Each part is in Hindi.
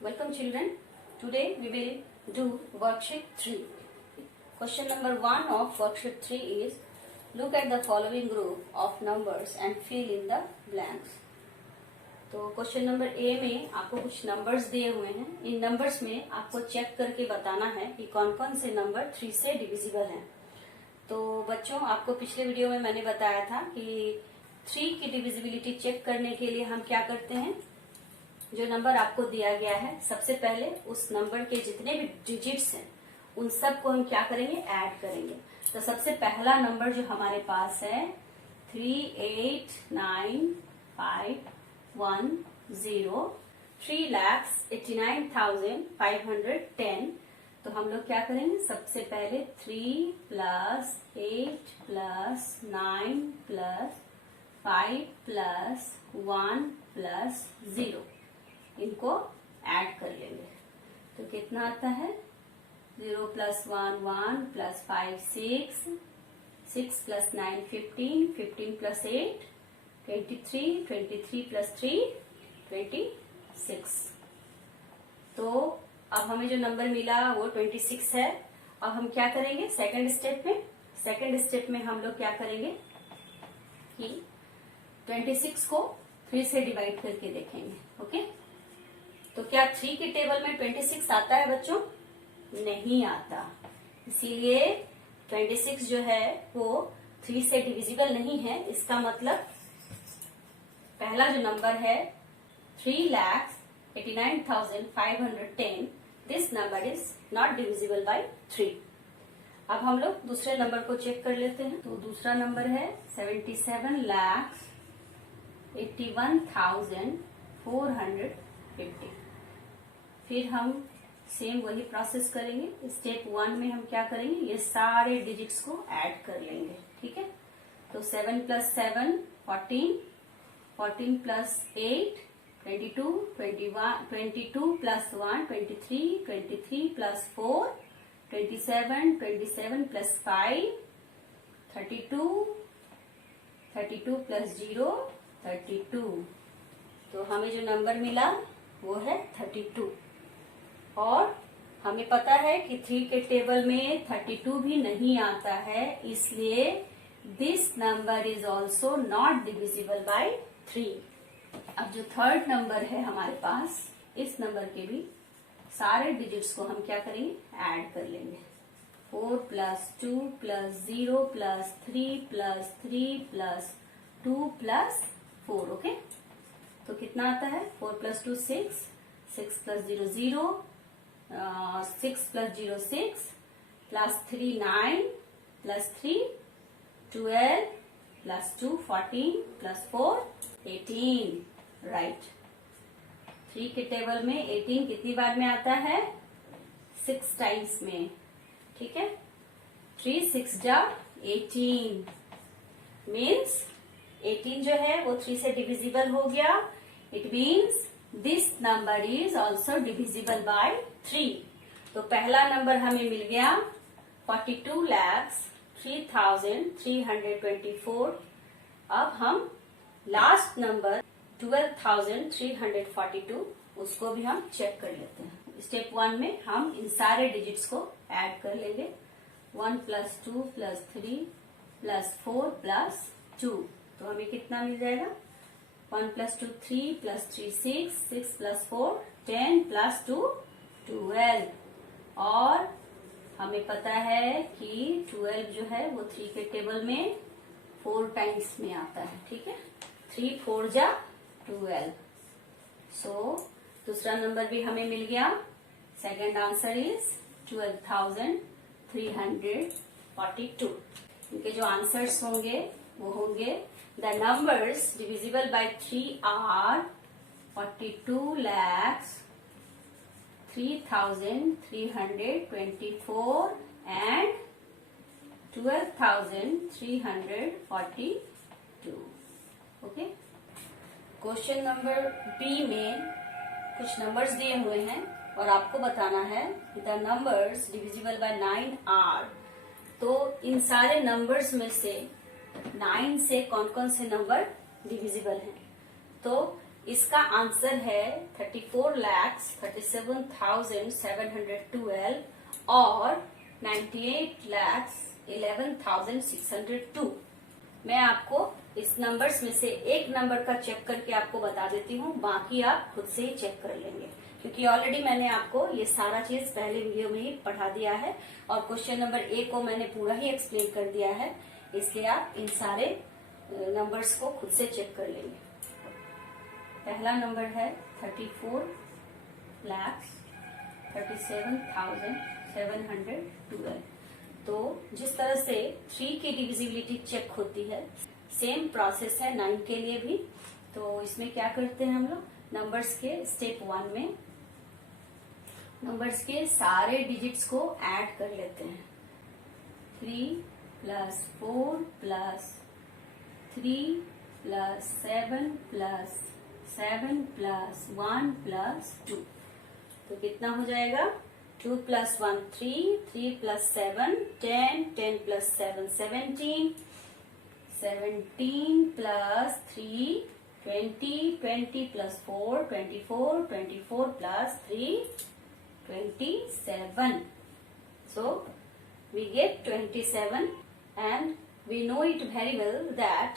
Welcome children. Today we will do worksheet 3. Question number 1 of worksheet 3 is look at the following group of numbers and fill in the blanks. तो क्वेश्चन नंबर ए में आपको कुछ नंबर्स दिए हुए हैं. इन नंबर्स में आपको चेक करके बताना है कि कौन कौन से नंबर 3 से डिविजिबल हैं. तो बच्चों, आपको पिछले वीडियो में मैंने बताया था कि 3 की डिविजिबिलिटी चेक करने के लिए हम क्या करते हैं. जो नंबर आपको दिया गया है, सबसे पहले उस नंबर के जितने भी डिजिट्स हैं उन सब को हम क्या करेंगे, ऐड करेंगे. तो सबसे पहला नंबर जो हमारे पास है 389510 3,89,510. तो हम लोग क्या करेंगे, सबसे पहले 3 + 8 + 9 + 5 + 1 + 0 इनको ऐड कर लेंगे. तो कितना आता है, 0 + 1 1 + 5 6 6 + 9 15 15 + 8 23 23 + 3 26. तो अब हमें जो नंबर मिला वो 26 है. अब हम क्या करेंगे सेकंड स्टेप में हम लोग क्या करेंगे कि 26 को 3 से डिवाइड करके देखेंगे. ओके, तो क्या 3 के टेबल में 26 आता है बच्चों? नहीं आता. इसीलिए 26 जो है वो 3 से डिविजिबल नहीं है. इसका मतलब पहला जो नंबर है 3,89,510, this number is not divisible by 3. अब हम लोग दूसरे नंबर को चेक कर लेते हैं. तो दूसरा नंबर है 77,81,450. फिर हम सेम वही प्रोसेस करेंगे. स्टेप 1 में हम क्या करेंगे, ये सारे डिजिट्स को ऐड कर लेंगे. ठीक है, तो 7 + 7 14 14 + 8 22 21 22 + 1 23 23 + 4 27 27 + 5 32 32 + 0 32. तो हमें जो नंबर मिला वो है 32. और हमें पता है कि 3 के टेबल में 32 भी नहीं आता है, इसलिए this number is also not divisible by 3. अब जो थर्ड नंबर है हमारे पास, इस नंबर के भी सारे डिजिट्स को हम क्या करेंगे, ऐड कर लेंगे. 4 + 2 + 0 + 3 + 3 + 2 + 4. ओके, तो कितना आता है, 4 + 2 6 6 + 0 0 6 + 0 6 + 3 9 + 3 12 + 2 14 + 4 18. राइट. 3 के टेबल में 18 कितनी बार में आता है, 6 टाइम्स में. ठीक है, 3 6 जा 18 मीन्स 18 जो है वो 3 से डिविजिबल हो गया. It means this number is also divisible by 3. तो पहला नंबर हमें मिल गया 42,03,324. अब हम लास्ट नंबर 12,342 उसको भी हम चेक कर लेते हैं. स्टेप 1 में हम इन सारे डिजिट्स को ऐड कर लेंगे. 1 + 2 + 3 + 4 + 2. तो हमें कितना मिल जाएगा, 1 + 2 3 + 3 6 6 + 4 10 + 2 12. और हमें पता है कि 12 जो है वो 3 के टेबल में 4 टाइम्स में आता है. ठीक है, 3 4 जा 12. सो दूसरा नंबर भी हमें मिल गया. Second answer is 12,342. इनके जो आंसर्स होंगे वो होंगे, the numbers divisible by 3 are 42,03,324 and 12,342. Okay, question number B में कुछ नंबर्स दिए हुए हैं और आपको बताना है the numbers divisible by 9 are. तो इन सारे नंबर्स में से 9 से कौन कौन से नंबर डिविजिबल हैं. तो इसका आंसर है 34,37,712 और 98,11,602। मैं आपको इस नंबर्स में से एक नंबर का चेक करके आपको बता देती हूँ, बाकी आप खुद से ही चेक कर लेंगे, क्योंकि ऑलरेडी मैंने आपको ये सारा चीज पहले वीडियो में ही पढ़ा दिया है और क्वेश्चन नंबर ए को मैंने पूरा ही एक्सप्लेन कर दिया है, इसलिए आप इन सारे नंबर्स को खुद से चेक कर लेंगे। पहला नंबर है 34,37,712। तो जिस तरह से 3 की डिविजिबिलिटी चेक होती है, सेम प्रोसेस है 9 के लिए भी। तो इसमें क्या करते हैं हम लोग, नंबर्स के स्टेप 1 में नंबर्स के सारे डिजिट्स को ऐड कर लेते हैं। 3 + 4 + 3 + 7 + 7 + 1 + 2। तो कितना हो जाएगा, 2 + 1 3, 3 + 7 10, 10 + 7 17, 17 + 3 20, 20 + 4 24, 24 + 3 27. So we get 27, and we know it very well that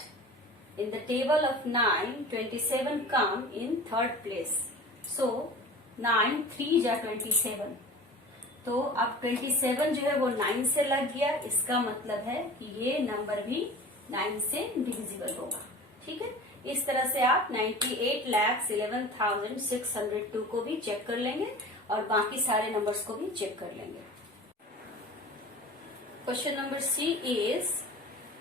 in the table of 9, 27 come in 3rd place. So 9 3 जा 27। तो अब 27 जो है वो 9 से लग गया, इसका मतलब है कि ये नंबर भी 9 से डिविजिबल होगा। ठीक है, इस तरह से आप 98,11,602 को भी चेक कर लेंगे और बाकी सारे नंबर्स को भी चेक कर लेंगे। Question number C is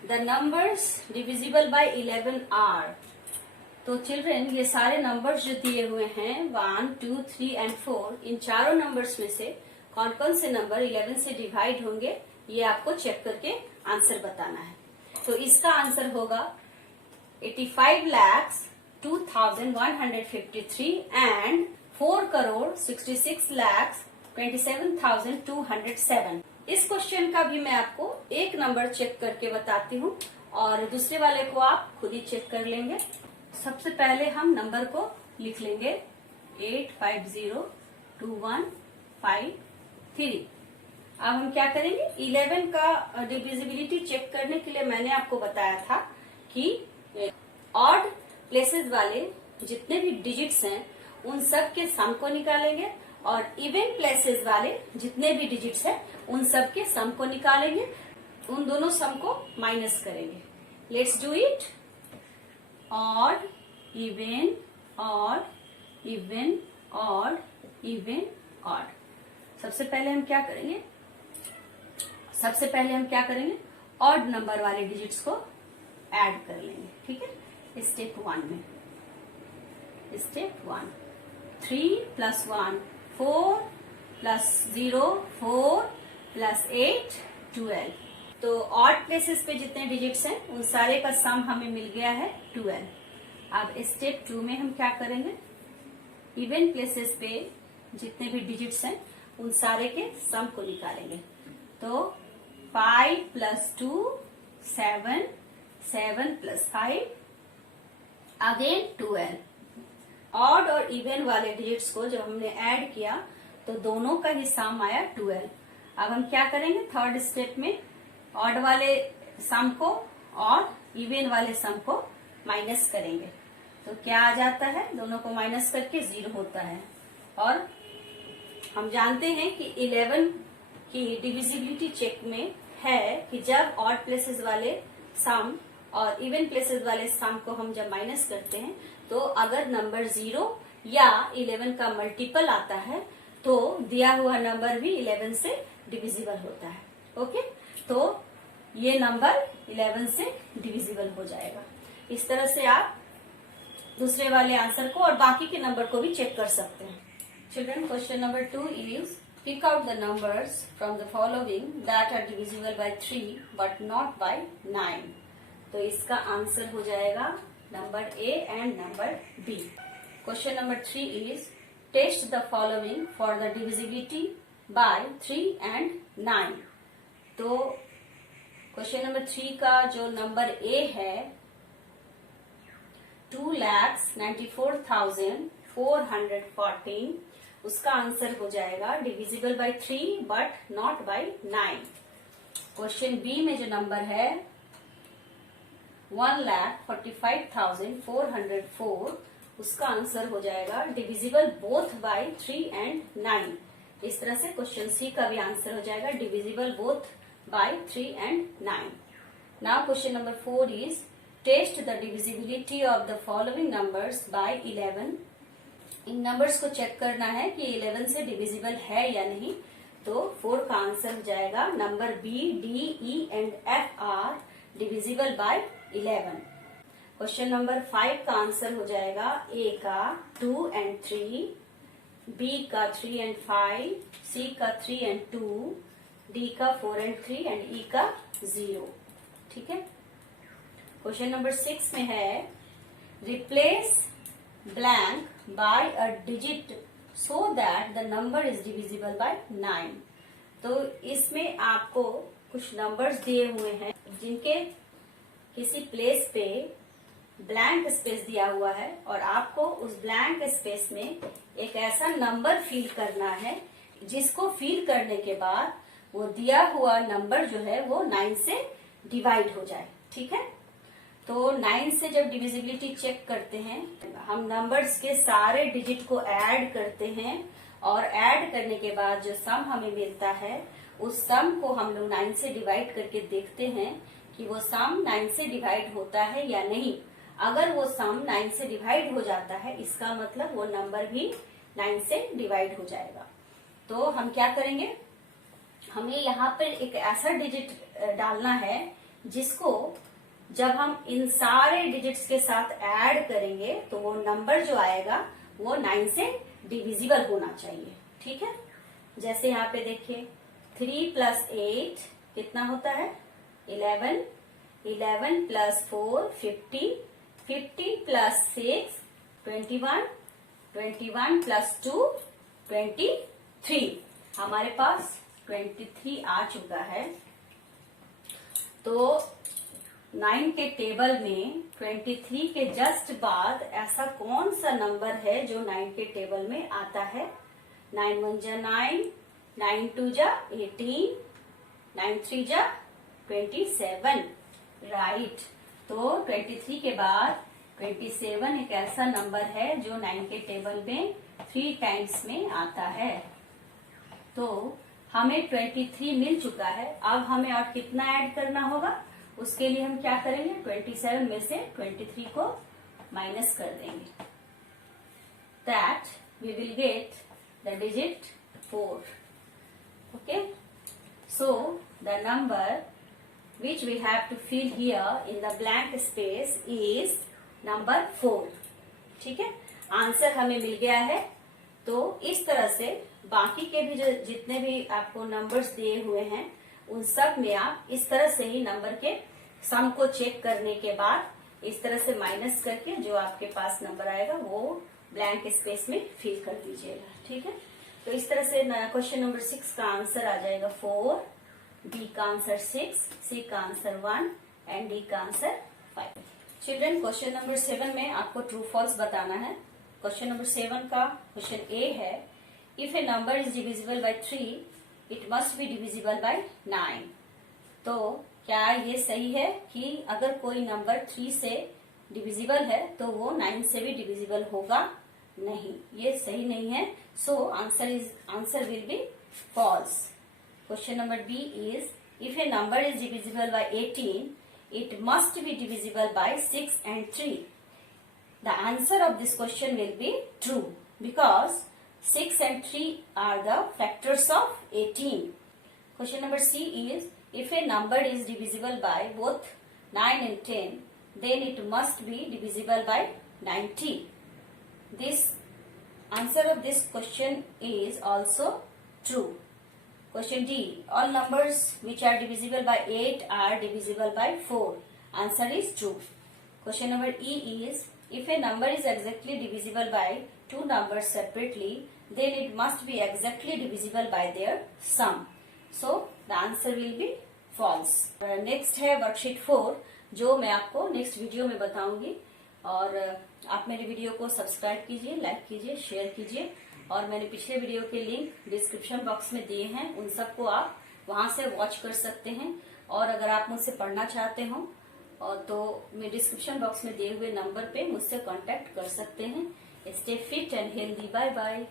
the numbers divisible by 11 are. तो चिल्ड्रेन, ये सारे नंबर्स जो दिए हुए हैं 1 2 3 एंड 4, इन चारों नंबर्स में से कौन कौन से नंबर 11 से डिवाइड होंगे, ये आपको चेक करके आंसर बताना है। तो इसका आंसर होगा 85,02,153 एंड 4,66,27,207। इस क्वेश्चन का भी मैं आपको एक नंबर चेक करके बताती हूँ और दूसरे वाले को आप खुद ही चेक कर लेंगे। सबसे पहले हम नंबर को लिख लेंगे 8502153। अब हम क्या करेंगे, 11 का डिविजिबिलिटी चेक करने के लिए मैंने आपको बताया था कि ऑड प्लेसेस वाले जितने भी डिजिट्स हैं उन सब के सम को निकालेंगे और इवन प्लेसेस वाले जितने भी डिजिट्स हैं उन सब के सम को निकालेंगे, उन दोनों सम को माइनस करेंगे। Let's do it. Odd even odd even odd even odd. सबसे पहले हम क्या करेंगे, ऑड नंबर वाले डिजिट्स को ऐड कर लेंगे। ठीक है, स्टेप 1 में, स्टेप 1 3 + 1 4 + 0 4 + 8 12। तो ऑड प्लेसेस पे जितने डिजिट्स हैं उन सारे का सम हमें मिल गया है 12। अब स्टेप 2 में हम क्या करेंगे, इवन प्लेसेस पे जितने भी डिजिट्स हैं उन सारे के सम को निकालेंगे। तो 5 + 2 7, 7 + 5 अगेन 12। ऑड और इवन वाले डिजिट्स को जब हमने ऐड किया तो दोनों का ही सम आया 12। अब हम क्या करेंगे, थर्ड स्टेप में ऑड वाले सम को और इवन वाले सम को माइनस करेंगे। तो क्या आ जाता है, दोनों को माइनस करके 0 होता है। और हम जानते हैं कि 11 की डिविजिबिलिटी चेक में है कि जब ऑड प्लेसेस वाले सम और इवन प्लेसेस वाले सम को हम जब माइनस करते हैं तो अगर नंबर 0 या 11 का मल्टीपल आता है तो दिया हुआ नंबर भी 11 से डिविजिबल होता है। ओके, तो ये नंबर 11 से डिविजिबल हो जाएगा। इस तरह से आप दूसरे वाले आंसर को और बाकी के नंबर को भी चेक कर सकते हैं। Children, question number 2 is pick out the numbers from the following that are divisible by 3 but not by 9। तो इसका आंसर हो जाएगा number A and number B. Question number 3 is test the following for the divisibility by 3 and 9। तो क्वेश्चन नंबर 3 का जो नंबर ए है 2,94,414 उसका आंसर हो जाएगा divisible by 3 but not by 9। Question B में जो नंबर है 1,45,404 उसका आंसर हो जाएगा डिविजिबल बोथ बाय 3 एंड 9। इस तरह से क्वेश्चन सी का भी आंसर हो जाएगा divisible both by 3 and 9। Now question number 4 is test the divisibility of the following numbers by 11। इन नंबर्स को चेक करना है कि 11 से डिविजिबल है या नहीं। तो 4 का आंसर हो जाएगा number B, D, E and F are divisible by 11। Question number 5 का आंसर हो जाएगा ए का 2 एंड 3, बी का 3 एंड 5, सी का 3 एंड 2, डी का 4 एंड 3 एंड ई का 0। ठीक है। क्वेश्चन नंबर 6 में है replace blank by a digit so that the number is divisible by 9। तो इसमें आपको कुछ नंबर्स दिए हुए हैं जिनके किसी प्लेस पे ब्लैंक स्पेस दिया हुआ है और आपको उस ब्लैंक स्पेस में एक ऐसा नंबर फिल करना है जिसको फिल करने के बाद वो दिया हुआ नंबर जो है वो 9 से डिवाइड हो जाए। ठीक है। तो 9 से जब डिविजिबिलिटी चेक करते हैं हम नंबर्स के सारे डिजिट को ऐड करते हैं और ऐड करने के बाद जो सम हमें मिलता है उस सम को हम लोग 9 से डिवाइड करके देखते हैं कि वो सम 9 से डिवाइड होता है या नहीं। अगर वो सम 9 से डिवाइड हो जाता है इसका मतलब वो नंबर भी 9 से डिवाइड हो जाएगा। तो हम क्या करेंगे, हमें यहाँ पर एक ऐसा डिजिट डालना है जिसको जब हम इन सारे डिजिट्स के साथ ऐड करेंगे तो वो नंबर जो आएगा वो 9 से डिविजिबल होना चाहिए। ठीक है। जैसे यहाँ पे देखिए 3 + 8 कितना होता है 11, 11 + 4 15, 15 + 6 21, 21 + 2 23। हमारे पास 23 आ चुका है। तो 9 के टेबल में 23 के जस्ट बाद ऐसा कौन सा नंबर है जो 9 के टेबल में आता है। 9 × 1 = 9, 9 × 2 = 18, 9 × 3 = 27। राइट। तो 23 के बाद 27 एक ऐसा नंबर है जो 9 के टेबल में 3 टाइम्स में आता है। तो हमें 23 मिल चुका है। अब हमें और कितना ऐड करना होगा उसके लिए हम क्या करेंगे 27 में से 23 को माइनस कर देंगे। That we will get the digit 4। Okay. So the number which we have to fill here in the blank space is number 4। ठीक है। आंसर हमें मिल गया है। तो इस तरह से बाकी के भी जो जितने भी आपको नंबर्स दिए हुए हैं उन सब में आप इस तरह से ही नंबर के सम को चेक करने के बाद इस तरह से माइनस करके जो आपके पास नंबर आएगा वो ब्लैंक स्पेस में फिल कर दीजिएगा। ठीक है। तो इस तरह से क्वेश्चन नंबर 6 का आंसर आ जाएगा 4, बी का आंसर 6, सी का आंसर 1 एंड डी का आंसर 5। चिल्ड्रन क्वेश्चन नंबर 7 में आपको ट्रू फॉल्स बताना है। क्वेश्चन नंबर 7 का क्वेश्चन ए है if a number is divisible by 3 it must be divisible by 9। तो क्या ये सही है कि अगर कोई नंबर 3 से डिविजिबल है तो वो 9 से भी डिविजिबल होगा? नहीं, ये सही नहीं है। So answer will be false. Question number B is if a number is divisible by 18 it must be divisible by 6 and 3। The answer of this question will be true because 6 and 3 are the factors of 18. Question number C is if a number is divisible by both 9 and 10 then it must be divisible by 90. This answer of this question is also true. Question D, all numbers which are divisible by 8 are divisible by 4. Answer is true. Question number E is if a number is exactly divisible by two numbers separately, then it must be exactly divisible by their sum. So the answer will be false. Next है वर्कशीट 4 जो मैं आपको नेक्स्ट वीडियो में बताऊंगी। और आप मेरे वीडियो को सब्सक्राइब कीजिए, लाइक कीजिए, शेयर कीजिए। और मैंने पिछले वीडियो के लिंक डिस्क्रिप्शन बॉक्स में दिए हैं, उन सबको आप वहां से वॉच कर सकते हैं। और अगर आप मुझसे पढ़ना चाहते हो और तो मैं डिस्क्रिप्शन बॉक्स में दिए हुए नंबर पे मुझसे कांटेक्ट कर सकते हैं। Stay fit and healthy. Bye bye.